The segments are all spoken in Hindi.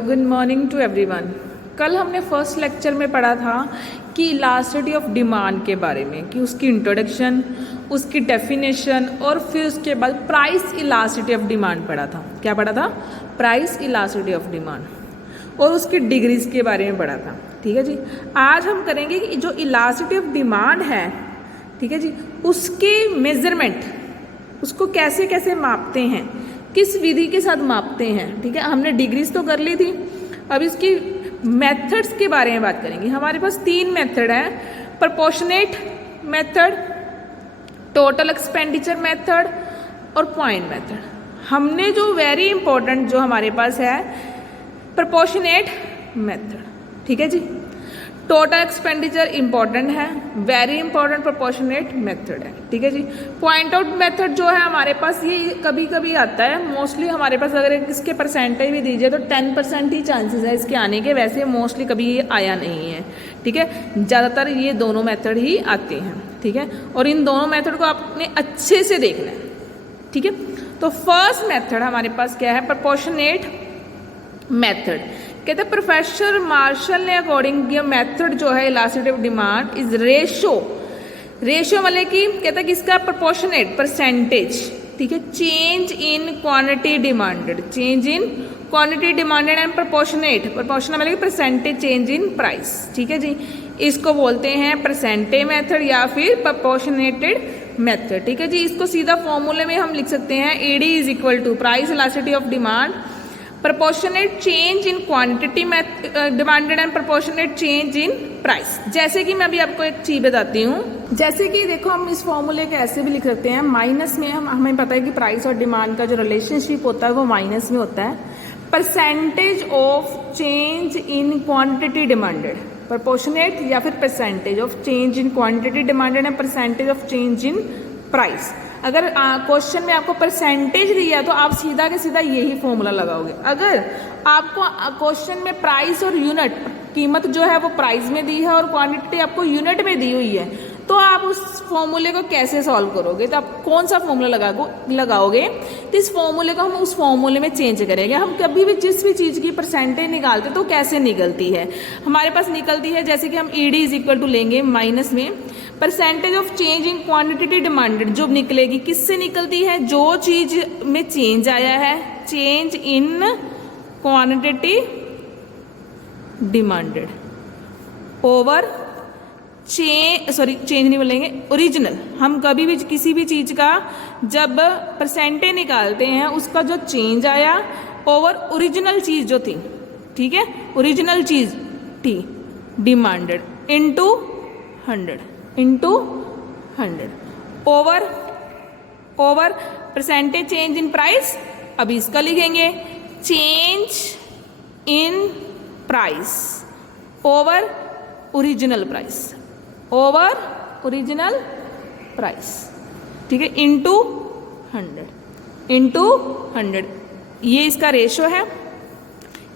Good morning to everyone. कल हमने फर्स्ट लेक्चर में पढ़ा था कि इलास्टिसिटी ऑफ डिमांड के बारे में, कि उसकी इंट्रोडक्शन, उसकी डेफिनेशन और फिर उसके बाद प्राइस इलास्टिसिटी ऑफ डिमांड पढ़ा था। क्या पढ़ा था? प्राइस इलास्टिसिटी ऑफ डिमांड और उसकी डिग्रीज के बारे में पढ़ा था। ठीक है जी। आज हम करेंगे कि जो इलास्टिसिटी ऑफ डिमांड है, ठीक है जी, उसके मेजरमेंट, उसको कैसे कैसे मापते हैं, किस विधि के साथ मापते हैं। ठीक है, हमने डिग्रीज तो कर ली थी, अब इसकी मेथड्स के बारे में बात करेंगे। हमारे पास 3 मेथड हैं, proportionate method, total expenditure method और पॉइंट मेथड। हमने जो वेरी इंपॉर्टेंट जो हमारे पास है प्रोपोर्शनेट मेथड। ठीक है जी। टोटल एक्सपेंडिचर इंपॉर्टेंट है, वेरी इंपॉर्टेंट प्रोपोर्शनेट मेथड है। ठीक है जी। पॉइंट आउट मेथड जो है हमारे पास ये कभी कभी आता है, मोस्टली हमारे पास अगर इसके परसेंटेज भी दीजिए तो 10% ही चांसेस है इसके आने के, वैसे मोस्टली कभी ये आया नहीं है। ठीक है, ज़्यादातर ये दोनों मेथड ही आते हैं। ठीक है, और इन दोनों मेथड को आपने अच्छे से देखना है। ठीक है, तो फर्स्ट मेथड हमारे पास क्या है? Proportionate method. कहते हैं प्रोफेसर मार्शल ने अकॉर्डिंग ये मेथड जो है elasticity of demand is ratio मतलब कि कहता है कि इसका प्रोपोर्शनेट परसेंटेज, ठीक है, change in quantity demanded, change in quantity demanded and proportionate मतलब कि परसेंटेज चेंज इन प्राइस। ठीक है जी, इसको बोलते हैं परसेंटेज मेथड या फिर प्रोपोर्शनेटेड मेथड। ठीक है जी, इसको सीधा फॉर्मूले में हम लिख सकते हैं, ED is equal to price elasticity of demand proportionate change in quantity demanded and proportionate change in price. जैसे कि मैं अभी आपको एक चीज बताती हूँ, जैसे कि देखो हम इस फॉर्मूले को ऐसे भी लिख सकते हैं, माइनस में हमें पता है कि प्राइस और डिमांड का जो रिलेशनशिप होता है वो माइनस में होता है। Percentage of change in quantity demanded, proportionate या फिर percentage of change in quantity demanded and percentage of change in price. अगर क्वेश्चन में आपको परसेंटेज दिया तो आप सीधा के सीधा यही फॉर्मूला लगाओगे। अगर आपको क्वेश्चन में प्राइस और यूनिट, कीमत जो है वो प्राइस में दी है और क्वांटिटी आपको यूनिट में दी हुई है, तो आप उस फॉर्मूले को कैसे सॉल्व करोगे? तो आप कौन सा फॉर्मूला लगाओगे? तो इस फॉर्मूले को हम उस फॉर्मूले में चेंज करेंगे। हम कभी भी जिस भी चीज़ की परसेंटेज निकालते तो कैसे निकलती है? हमारे पास निकलती है जैसे कि हम ईडी इज इक्वल टू लेंगे माइनस में percentage of change in quantity demanded, जो निकलेगी किससे निकलती है? जो चीज में चेंज आया है, change in quantity demanded over change नहीं बोलेंगे, ओरिजिनल। हम कभी भी किसी भी चीज का जब परसेंटेज निकालते हैं उसका जो चेंज आया ओवर ओरिजिनल चीज जो थी, ठीक है, ओरिजिनल चीज थी demanded into 100 over percentage change in price. अब इसका लिखेंगे change in price over original price, ठीक है, इनटू 100। ये इसका रेशो है।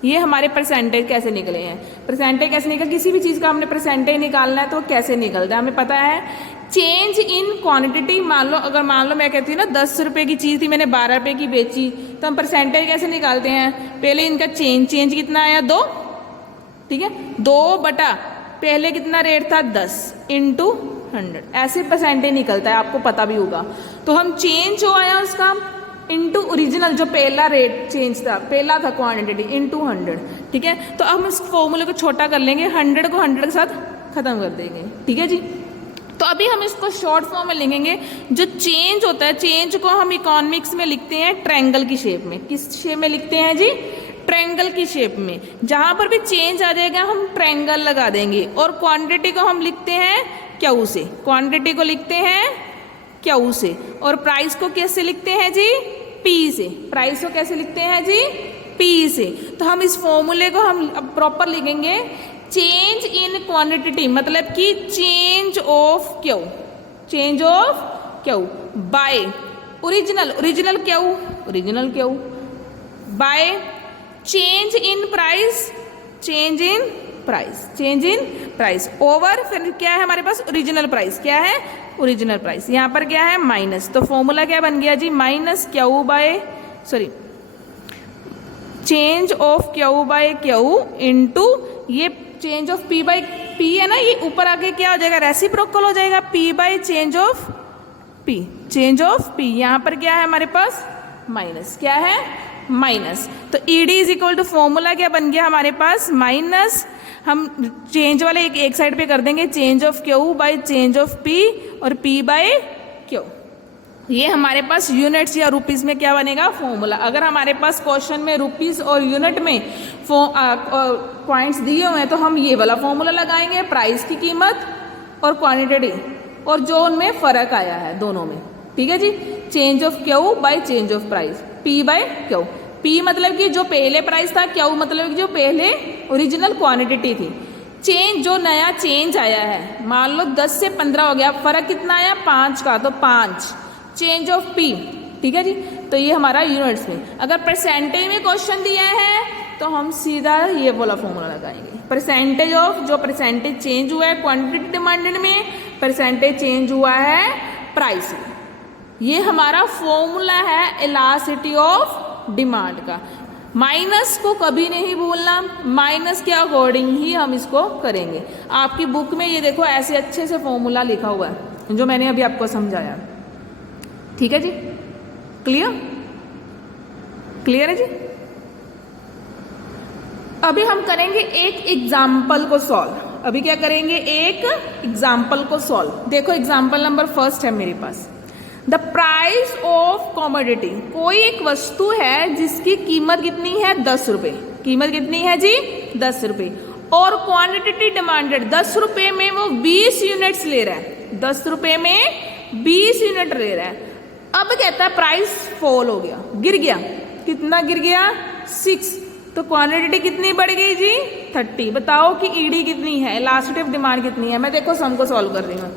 ये हमारे परसेंटेज कैसे निकले हैं? परसेंटेज कैसे निकल, किसी भी चीज़ का हमने परसेंटेज निकालना है तो कैसे निकलता है हमें पता है। चेंज इन क्वांटिटी, मान लो मैं कहती हूँ ना 10 रुपये की चीज़ थी, मैंने 12 रुपये की बेची, तो हम परसेंटेज कैसे निकालते हैं? पहले इनका चेंज कितना आया? 2, ठीक है, 2 बटा पहले कितना रेट था? 10 इंटू 100, ऐसे परसेंटेज निकलता है, आपको पता भी होगा। तो हम चेंज जो आया उसका इंटू ओरिजिनल, जो पहला रेट चेंज था, पहला था क्वांटिटी, इंटू 100। ठीक है, तो हम इस फॉर्मूले को छोटा कर लेंगे, 100 को 100 के साथ खत्म कर देंगे। ठीक है जी। तो अभी हम इसको शॉर्ट फॉर्म में लिखेंगे। जो चेंज होता है, चेंज को हम इकोनॉमिक्स में लिखते हैं ट्रायंगल की शेप में। किस शेप में लिखते हैं जी? ट्रायंगल की शेप में। जहां पर भी चेंज आ जाएगा हम ट्रायंगल लगा देंगे। और क्वांटिटी को हम लिखते हैं क्यू से, क्वांटिटी को लिखते हैं क्यू से। और प्राइस को कैसे लिखते हैं जी? पी से। प्राइस को कैसे लिखते हैं जी? पी से। तो हम इस फॉर्मूले को हम प्रॉपर लिखेंगे, चेंज इन क्वांटिटी मतलब कि change of Q by original Q by change in price over, फिर क्या है हमारे पास? Original price. क्या है? Original price. यहाँ पर क्या है? माइनस। तो फॉर्मूला क्या बन गया जी? Minus Q by change of Q by Q into ये change of P by P है ना, ये ऊपर आके क्या हो जाएगा, रेसिप्रोकल हो जाएगा, P bye change of P, change of P. यहाँ पर क्या है हमारे पास माइनस, क्या है माइनस। तो E D is equal to formula क्या बन गया हमारे पास माइनस, हम चेंज वाले एक साइड पे कर देंगे, change of Q by change of P और पी बाय क्यू। ये हमारे पास यूनिट्स या रुपीस में क्या बनेगा फॉर्मूला। अगर हमारे पास क्वेश्चन में रुपीस और यूनिट में पॉइंट्स दिए हुए हैं तो हम ये वाला फॉर्मूला लगाएंगे, प्राइस की कीमत और क्वांटिटी और जो उनमें फर्क आया है दोनों में, ठीक है जी। Change of Q by change of price, P by Q. P मतलब कि जो पहले प्राइस था, क्यू मतलब कि जो पहले ओरिजिनल क्वांटिटी थी। चेंज जो नया चेंज आया है, मान लो 10 से 15 हो गया, फर्क कितना आया 5 का, तो 5 चेंज ऑफ पी, ठीक है जी। तो ये हमारा यूनिट्स में। अगर परसेंटेज में क्वेश्चन दिया है तो हम सीधा ये वाला फॉर्मूला लगाएंगे, परसेंटेज ऑफ जो परसेंटेज चेंज हुआ है क्वांटिटी डिमांडेड में, परसेंटेज चेंज हुआ है प्राइस में। ये हमारा फॉर्मूला है इलास्टिसिटी ऑफ डिमांड का। माइनस को कभी नहीं भूलना, माइनस के अकॉर्डिंग ही हम इसको करेंगे। आपकी बुक में ये देखो ऐसे अच्छे से फॉर्मूला लिखा हुआ है जो मैंने अभी आपको समझाया, ठीक है जी। क्लियर, क्लियर है जी। अभी हम करेंगे एक एग्जाम्पल को सॉल्व। अभी क्या करेंगे, एक एग्जाम्पल को सॉल्व। देखो एग्जाम्पल नंबर फर्स्ट है मेरे पास, द प्राइस ऑफ कॉमोडिटी। कोई एक वस्तु है जिसकी कीमत कितनी है 10 रुपए, कीमत कितनी है जी 10 रुपए, और क्वांटिटी डिमांडेड 10 रुपए में वो 20 यूनिट्स ले रहा है, 10 रुपए में 20 यूनिट ले रहा है। अब कहता है प्राइस फॉल हो गया, गिर गया, कितना गिर गया 6, तो क्वांटिटी कितनी बढ़ गई जी 30। बताओ कि ईडी कितनी है, इलास्टिसिटी ऑफ डिमांड कितनी है। मैं देखो सम को सॉल्व कर रही हूँ,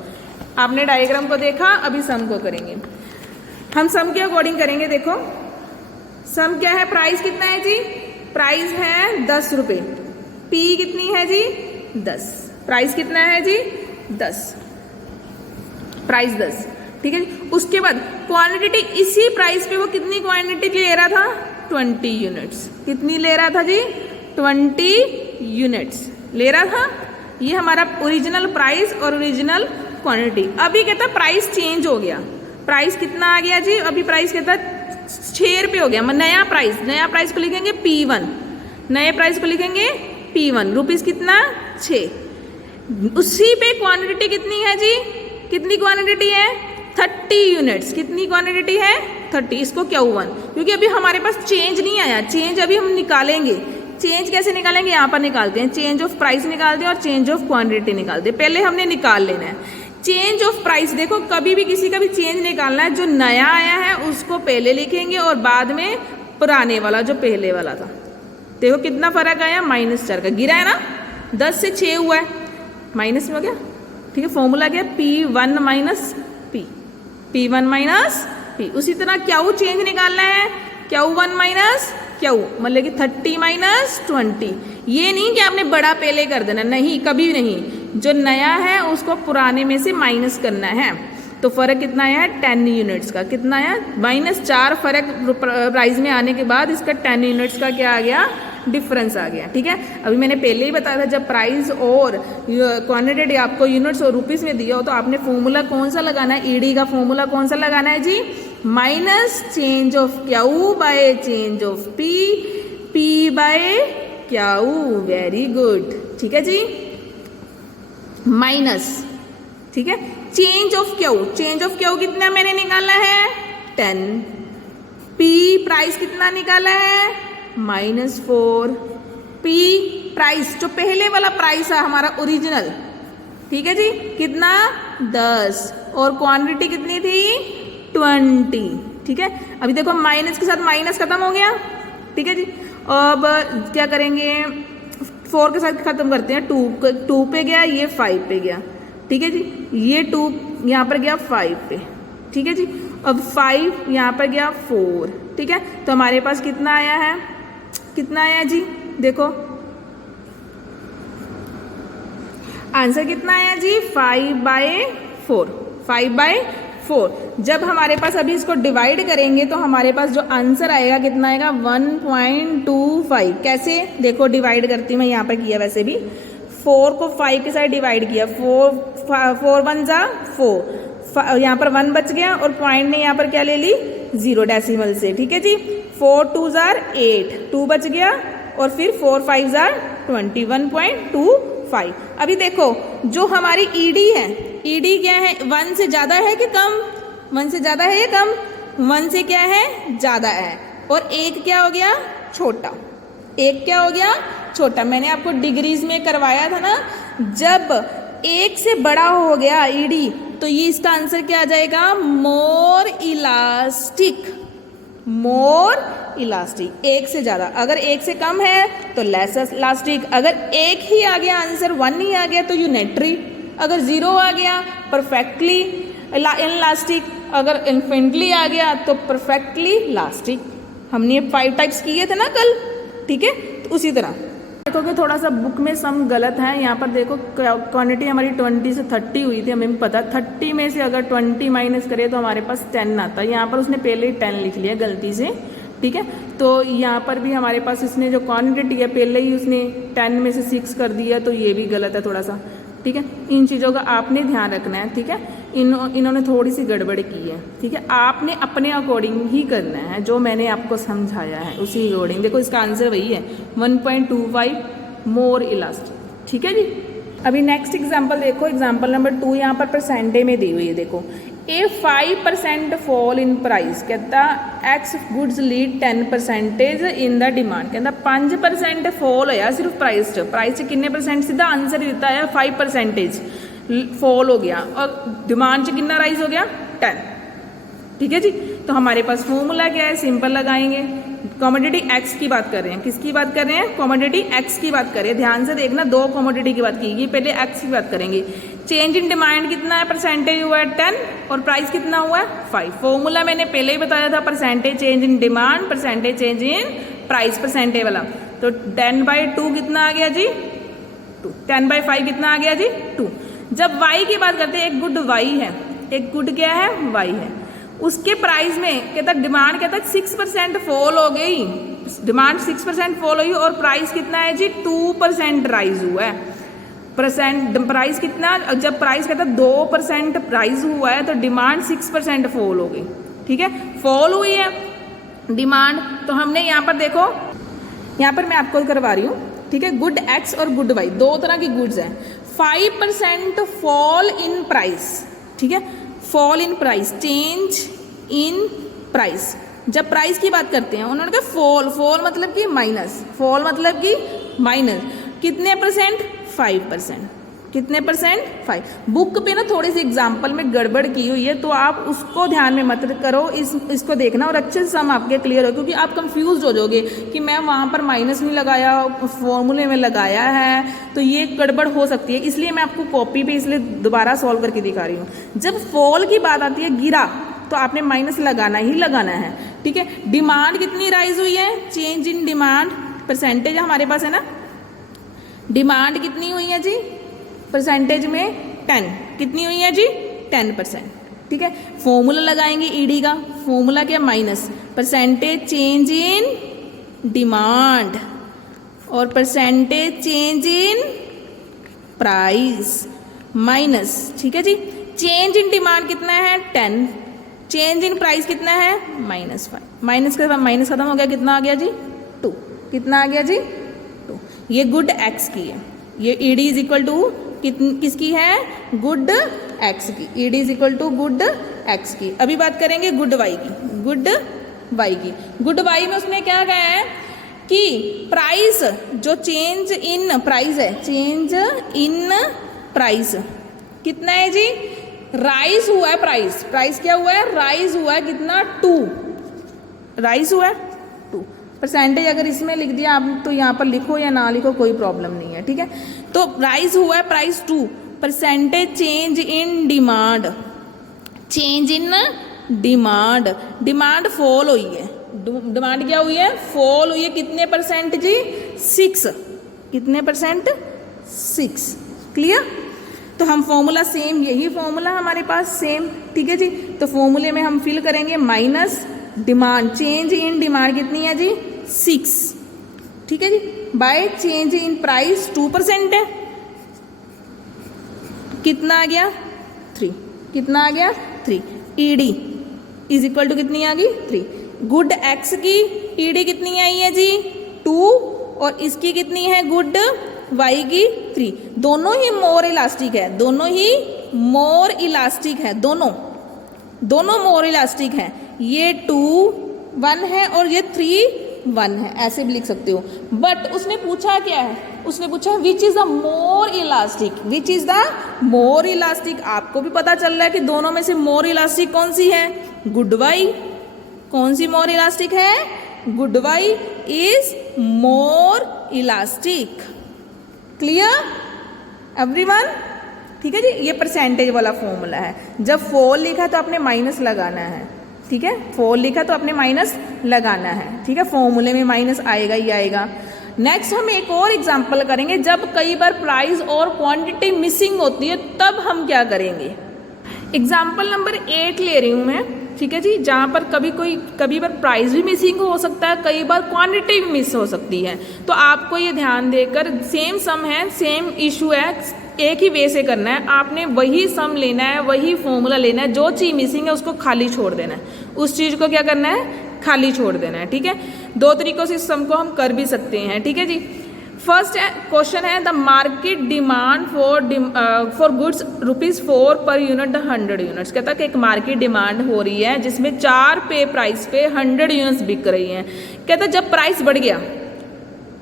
आपने डायग्राम को देखा, अभी सम को करेंगे। हम सम के अकॉर्डिंग करेंगे। देखो सम क्या है, प्राइस कितना है जी, प्राइस है 10 रुपए, पी कितनी है जी 10, प्राइस कितना है जी 10, प्राइस 10, ठीक है जी। उसके बाद क्वांटिटी, इसी प्राइस पे वो कितनी क्वांटिटी ले रहा था 20 यूनिट्स, कितनी ले रहा था जी 20 यूनिट्स ले रहा था। ये हमारा ओरिजिनल प्राइस और ओरिजिनल क्वांटिटी। अभी कहता प्राइस चेंज हो गया, प्राइस कितना आ गया जी, अभी प्राइस कहता 6 रुपये हो गया। नया प्राइस को लिखेंगे P1, नए प्राइस को लिखेंगे P1, रुपीस कितना 6। उसी पे क्वांटिटी कितनी है जी, कितनी क्वांटिटी है 30 यूनिट्स, कितनी क्वांटिटी है 30, इसको Q1, क्योंकि अभी हमारे पास चेंज नहीं आया, चेंज अभी हम निकालेंगे। चेंज कैसे निकालेंगे, यहाँ पर निकालते हैं, चेंज ऑफ प्राइस निकालते हैं और चेंज ऑफ क्वांटिटी निकालते हैं। पहले हमने निकाल लेना है चेंज ऑफ प्राइस। देखो कभी भी किसी का भी चेंज निकालना है, जो नया आया है उसको पहले लिखेंगे और बाद में पुराने वाला जो पहले वाला था। देखो कितना फर्क आया, -4 का, गिरा है ना, 10 से 6 हुआ है, माइनस में हो गया, ठीक है। फॉर्मूला क्या, P1 minus P, P1 minus P। उसी तरह क्यू चेंज निकालना है, Q1 माइनस क्यू, मतलब कि 30 माइनस 20। ये नहीं कि आपने बड़ा पहले कर देना, नहीं, कभी नहीं, जो नया है उसको पुराने में से माइनस करना है। तो फर्क कितना आया 10 यूनिट्स का, कितना आया -4 फर्क प्राइस में आने के बाद इसका 10 यूनिट्स का क्या आ गया, डिफरेंस आ गया, ठीक है। अभी मैंने पहले ही बताया था, जब प्राइस और क्वांटिटी आपको यूनिट्स और रुपीस में दिया हो तो आपने फॉर्मूला कौन सा लगाना है, ईडी का फॉर्मूला कौन सा लगाना है जी, minus change of Q by change of P, P by Q. Very good, ठीक है जी, माइनस, ठीक है। चेंज ऑफ क्यू कितना मैंने निकाला है 10, पी प्राइस कितना निकाला है -4, पी प्राइस जो पहले वाला प्राइस है हमारा ओरिजिनल, ठीक है जी, कितना 10, और क्वांटिटी कितनी थी 20, ठीक है। अभी देखो माइनस के साथ माइनस खत्म हो गया, ठीक है जी। अब क्या करेंगे, 4 के साथ खत्म करते हैं, 2 पे गया, ये 5 पे गया, ठीक है जी। ये 2 यहाँ पर गया 5 पे, ठीक है जी। अब 5 यहाँ पर गया 4, ठीक है। तो हमारे पास कितना आया है, कितना आया जी, देखो आंसर कितना आया जी 5/4, 5/4 4। जब हमारे पास अभी इसको डिवाइड करेंगे तो हमारे पास जो आंसर आएगा कितना आएगा 1.25। कैसे देखो डिवाइड करती हूँ मैं, यहाँ पर किया वैसे भी 4 को 5 के साथ डिवाइड किया, 4 1 जा 4, यहाँ पर 1 बच गया और पॉइंट ने यहाँ पर क्या ले ली 0 डेसिमल से, ठीक है जी। 4 2 जार 8, 2 बच गया और फिर 4 5 जार 21.25। अभी देखो जो हमारी ईडी है, ईडी क्या है 1 से ज़्यादा है कि कम, 1 से ज़्यादा है या कम, 1 से क्या है ज़्यादा है, और एक क्या हो गया छोटा, एक क्या हो गया छोटा। मैंने आपको डिग्रीज में करवाया था ना, जब 1 से बड़ा हो गया ईडी तो ये इसका आंसर क्या आ जाएगा मोर इलास्टिक, मोर इलास्टिक। 1 से ज़्यादा, अगर 1 से कम है तो लेस इलास्टिक, अगर 1 ही आ गया आंसर 1 ही आ गया तो यूनिटरी, अगर 0 आ गया परफेक्टली इलास्टिक, अगर इन्फिनिटली आ गया तो परफेक्टली इलास्टिक। हमने 5 टाइप्स किए थे ना कल, ठीक है। तो उसी तरह देखो कि थोड़ा सा बुक में सम गलत है। यहाँ पर देखो क्वांटिटी हमारी 20 से 30 हुई थी, हमें पता 30 में से अगर 20 माइनस करें तो हमारे पास 10 आता है। यहाँ पर उसने पहले ही 10 लिख लिया गलती से, ठीक है। तो यहाँ पर भी हमारे पास इसने जो क्वांटिटी है पहले ही उसने 10 में से 6 कर दिया, तो ये भी गलत है थोड़ा सा, ठीक है। इन चीज़ों का आपने ध्यान रखना है, ठीक है। इन्होंने थोड़ी सी गड़बड़ की है, ठीक है। आपने अपने अकॉर्डिंग ही करना है, जो मैंने आपको समझाया है उसी अकॉर्डिंग। देखो इसका आंसर वही है 1.25 मोर इलास्टिक, ठीक है जी। अभी नेक्स्ट एग्जांपल देखो, एग्जांपल नंबर 2 यहाँ पर परसेंटेज में दी हुई है। देखो ए 5% फॉल इन प्राइस, कहता x goods lead 10% in the demand. कहता 5% फॉल होया सिर्फ प्राइस च किन्ने परसेंट, सीधा आंसर दिता है 5% फॉल हो गया, और डिमांड च कितना राइज हो गया 10, ठीक है जी। तो हमारे पास फॉर्मूला क्या है, सिंपल लगाएंगे। कमोडिटी एक्स की बात कर रहे हैं, किसकी बात कर रहे हैं, कमोडिटी एक्स की बात कर रहे हैं। ध्यान से देखना, 2 कमोडिटी की बात की, पहले एक्स की बात करेंगे। चेंज इन डिमांड कितना है, परसेंटेज हुआ है 10 और प्राइस कितना हुआ है 5। फॉर्मूला मैंने पहले ही बताया था, percentage change in demand percentage change in price, percentage वाला। तो 10/2 कितना आ गया जी 2, 10/5 कितना आ गया जी 2। जब y की बात करते हैं, एक गुड y है, एक गुड क्या है y है, उसके प्राइस में कहता डिमांड कहता 6% फॉल हो गई, डिमांड 6% फॉल हुई और प्राइस कितना है जी 2% राइज हुआ है। प्राइस कितना, जब प्राइस कहता 2% प्राइस हुआ है तो डिमांड 6% फॉल हो गई, ठीक है। फॉल हुई है डिमांड, तो हमने यहाँ पर देखो, यहाँ पर मैं आपको करवा रही हूँ, ठीक है। गुड एक्स और गुड वाई 2 तरह की गुड्स हैं। 5% फॉल इन प्राइस, ठीक है, fall in price, change in price. जब प्राइस की बात करते हैं उन्होंने कहा फॉल मतलब कि माइनस, फॉल मतलब कि माइनस, कितने परसेंट 5%, कितने परसेंट 5। बुक पे ना थोड़ी सी एग्जाम्पल में गड़बड़ की हुई है, तो आप उसको ध्यान में मत करो, इसको देखना और अच्छे से सम आपके क्लियर हो, क्योंकि आप कंफ्यूज हो जाओगे कि मैं वहाँ पर माइनस नहीं लगाया, फॉर्मूले में लगाया है, तो ये गड़बड़ हो सकती है। इसलिए मैं आपको कॉपी पे इसलिए दोबारा सॉल्व करके दिखा रही हूँ। जब फॉल की बात आती है, गिरा, तो आपने माइनस लगाना ही लगाना है, ठीक है। डिमांड कितनी राइज हुई है, चेंज इन डिमांड परसेंटेज हमारे पास है ना, डिमांड कितनी हुई है जी परसेंटेज में 10, कितनी हुई है जी 10%, ठीक है। फॉर्मूला लगाएंगे ईडी का, फॉर्मूला क्या minus percentage change in demand और percentage change in price minus, ठीक है जी। चेंज इन डिमांड कितना है 10, चेंज इन प्राइस कितना है -5, माइनस का माइनस खत्म हो गया, कितना आ गया जी 2, कितना आ गया जी 2। ये गुड एक्स की है, ये ईडी इज इक्वल टू किसकी है गुड एक्स की, ED is equal to good X की। अभी बात करेंगे गुड वाई की, गुड वाई की। गुड वाई में उसने क्या कहा है कि प्राइस जो चेंज इन प्राइस है, चेंज इन प्राइस कितना है जी, राइज हुआ है प्राइस, प्राइस क्या हुआ है राइज हुआ है, कितना 2, राइज हुआ है 2। परसेंटेज अगर इसमें लिख दिया आप तो यहाँ पर लिखो या ना लिखो कोई प्रॉब्लम नहीं है, ठीक है। तो राइज हुआ है price 2, percentage change in demand, change in demand, demand fall हुई है, डिमांड क्या हुई है फॉल हुई है, कितने परसेंट जी 6, कितने परसेंट 6, क्लियर। तो हम फॉर्मूला सेम, यही फॉर्मूला हमारे पास सेम, ठीक है जी। तो फॉर्मूले में हम फिल करेंगे minus demand, change in demand कितनी है जी 6, ठीक है जी, बाय चेंज इन प्राइस 2% है, कितना आ गया 3, कितना आ गया 3, ईडी इज इक्वल टू कितनी आ गई 3। गुड एक्स की ईडी कितनी आई है जी 2 और इसकी कितनी है गुड वाई की 3। दोनों ही मोर इलास्टिक है, दोनों ही मोर इलास्टिक है, दोनों मोर इलास्टिक है। ये 2 1 है और ये 3 1 है, ऐसे भी लिख सकते हो। बट उसने पूछा क्या है, उसने पूछा which is the more elastic, which is the more elastic. आपको भी पता चल रहा है कि दोनों में से मोर इलास्टिक कौन सी है, गुड वाई। कौन सी मोर इलास्टिक है, good Y is more elastic. Clear everyone, ठीक है जी। ये परसेंटेज वाला फॉर्मूला है। जब 4 लिखा तो आपने माइनस लगाना है, ठीक है, 4 लिखा तो आपने माइनस लगाना है, ठीक है, फॉर्मूले में माइनस आएगा ही आएगा। नेक्स्ट हम एक और एग्जांपल करेंगे, जब कई बार प्राइस और क्वांटिटी मिसिंग होती है तब हम क्या करेंगे। एग्जांपल नंबर 8 ले रही हूँ मैं, ठीक है जी, जहाँ पर कभी बार प्राइस भी मिसिंग हो सकता है, कई बार क्वांटिटी भी मिस हो सकती है। तो आपको ये ध्यान देकर, सेम सम है, सेम इशू है, एक ही वे से करना है। आपने वही सम लेना है, वही फॉर्मूला लेना है, जो चीज़ मिसिंग है उसको खाली छोड़ देना है, उस चीज़ को क्या करना है, खाली छोड़ देना है, ठीक है। 2 तरीकों से इस सम को हम कर भी सकते हैं, ठीक है जी। फर्स्ट क्वेश्चन है the market demand for goods ₹4 per unit 100 units. कहता है कि एक मार्केट डिमांड हो रही है जिसमें 4 पे प्राइस पे 100 यूनिट्स बिक रही हैं। कहता है जब प्राइस बढ़ गया,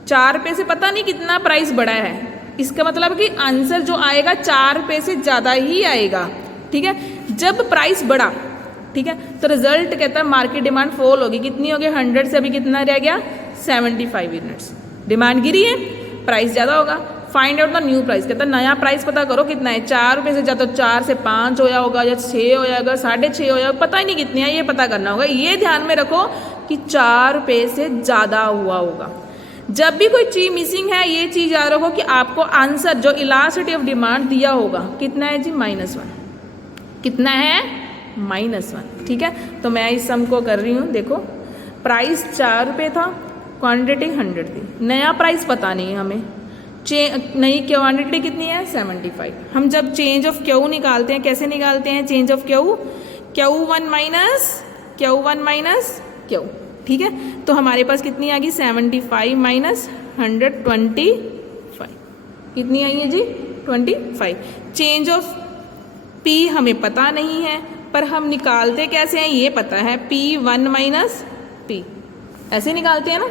4 पे से पता नहीं कितना प्राइस बढ़ा है, इसका मतलब कि आंसर जो आएगा 4 पे से ज़्यादा ही आएगा, ठीक है। जब प्राइस बढ़ा, ठीक है, तो रिजल्ट कहता है मार्केट डिमांड फॉल होगी, कितनी होगी 100 से अभी कितना रह गया 75 यूनिट्स। डिमांड गिरी है, प्राइस ज़्यादा होगा। Find out the new price, कहता है नया प्राइस पता करो कितना है। 4 रुपये से ज़्यादा, 4 से 5 होया होगा या 6 होया होगा, 6.5 होया होगा, पता ही नहीं कितनी है, ये पता करना होगा। ये ध्यान में रखो कि 4 रुपये से ज़्यादा हुआ होगा। जब भी कोई चीज़ मिसिंग है, ये चीज़ याद रखो कि आपको आंसर जो इलास्टिसिटी ऑफ डिमांड दिया होगा कितना है जी -1, कितना है -1, ठीक है। तो मैं इस सम को कर रही हूँ, देखो प्राइस 4 रुपये था, क्वांटिटी 100 थी, नया प्राइस पता नहीं है हमें, नई क्वांटिटी कितनी है 75। हम जब चेंज ऑफ क्यू निकालते हैं, कैसे निकालते हैं change of Q, Q1 minus Q, ठीक है। तो हमारे पास कितनी आ गई 75 माइनस 125, कितनी आई है जी 25। चेंज ऑफ P हमें पता नहीं है, पर हम निकालते कैसे हैं ये पता है, P1 माइनस P, ऐसे निकालते हैं ना,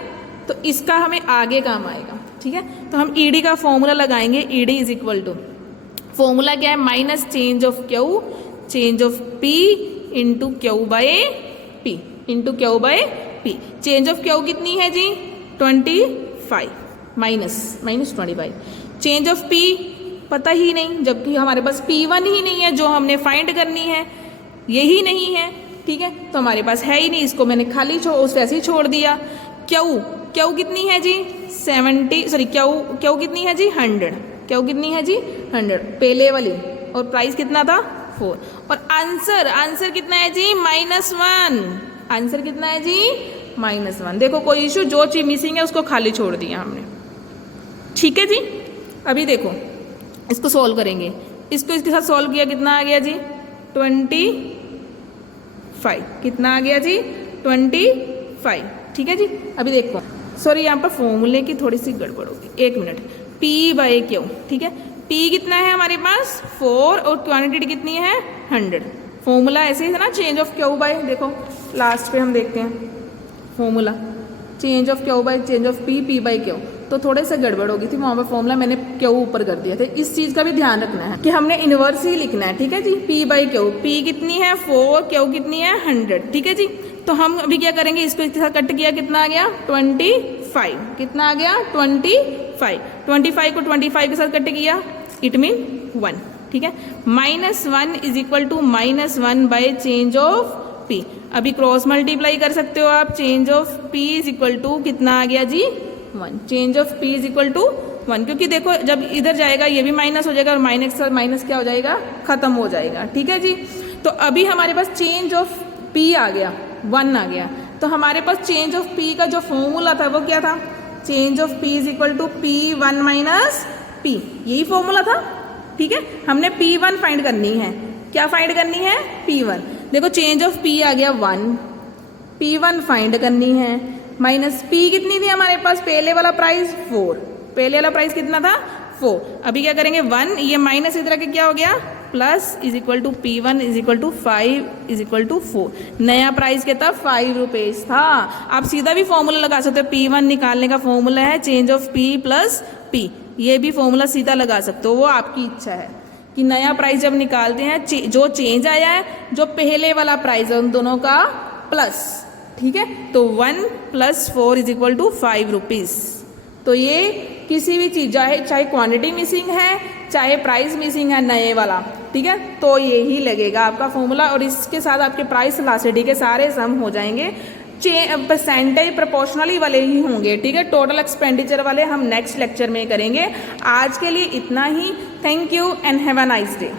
तो इसका हमें आगे काम आएगा, ठीक है। तो हम ईडी का फॉर्मूला लगाएंगे, ED is equal to, formula क्या है, minus change of P into Q by P, into Q by P। Change of Q कितनी है जी 25 माइनस 25। चेंज ऑफ P पता ही नहीं, जबकि हमारे पास P1 ही नहीं है जो हमने फाइंड करनी है, यही नहीं है, ठीक है, तो हमारे पास है ही नहीं, इसको मैंने खाली वैसे ही छोड़ दिया। क्यू कितनी है जी 70, सॉरी क्यू कितनी है जी 100, क्यू कितनी है जी 100 पहले वाली, और प्राइस कितना था 4, और आंसर कितना है जी -1, आंसर कितना है जी -1। देखो कोई इशू, जो चीज़ मिसिंग है उसको खाली छोड़ दिया हमने, ठीक है जी। अभी देखो इसको सॉल्व करेंगे, इसको इसके साथ सॉल्व किया, कितना आ गया जी 25, कितना आ गया जी 25, ठीक है जी। अभी देखो, सॉरी यहाँ पर फॉर्मूले की थोड़ी सी गड़बड़ होगी, 1 मिनट। P/Q, ठीक है, P कितना है हमारे पास 4 और क्वांटिटी कितनी है 100। फॉर्मूला ऐसे ही था ना, चेंज ऑफ Q बाय, देखो लास्ट पे हम देखते हैं formula, change of Q bye change of P/Q, तो थोड़े से गड़बड़ हो गई थी वहाँ पर, फॉर्मूला मैंने Q ऊपर कर दिया था। इस चीज़ का भी ध्यान रखना है कि हमने इन्वर्स ही लिखना है, ठीक है जी। P/Q, P कितनी है 4, Q कितनी है 100, ठीक है जी। तो हम अभी क्या करेंगे, इसको इसके साथ कट किया, कितना आ गया 25, कितना आ गया 25 को 25 के साथ कट किया, इट मीन 1, ठीक है। -1 is equal to -1 by change of P। अभी क्रॉस मल्टीप्लाई कर सकते हो आप, change of P is equal to कितना आ गया जी 1, change of P is equal to 1, क्योंकि देखो जब इधर जाएगा ये भी माइनस हो जाएगा और माइनस माइनस क्या हो जाएगा, खत्म हो जाएगा। ठीक है जी। तो अभी हमारे पास चेंज ऑफ पी आ गया, 1 आ गया। तो हमारे पास चेंज ऑफ पी का जो फॉर्मूला था वो क्या था, change of P is equal to P1 minus P, यही फॉर्मूला था। ठीक है, हमने P1 फाइंड करनी है। क्या फाइंड करनी है, P1। देखो चेंज ऑफ पी आ गया 1, P1 फाइंड करनी है, माइनस पी कितनी थी हमारे पास, पहले वाला प्राइस 4, पहले वाला प्राइस कितना था 4। अभी क्या करेंगे 1, ये माइनस इधर के क्या हो गया plus, is equal to P1 is equal to 5 is equal to 4। नया प्राइस कितना 5 रुपीज था। आप सीधा भी फॉर्मूला लगा सकते हो, P1 निकालने का फॉर्मूला है change of P plus P, ये भी फॉर्मूला सीधा लगा सकते हो, वो आपकी इच्छा है कि नया प्राइस जब निकालते हैं जो चेंज आया है, जो पहले वाला प्राइस है उन दोनों का प्लस। ठीक है, तो 1 plus 4 is equal to 5 rupees. तो ये किसी भी चीज चाहे क्वांटिटी मिसिंग है चाहे प्राइस मिसिंग है नए वाला, ठीक है, तो ये ही लगेगा आपका फॉर्मूला। और इसके साथ आपके प्राइस इलास्टिसिटी के सारे सम हो जाएंगे, परसेंटेज प्रोपोर्शनली वाले ही होंगे। ठीक है, टोटल एक्सपेंडिचर वाले हम नेक्स्ट लेक्चर में करेंगे। आज के लिए इतना ही। Thank you and have a nice day.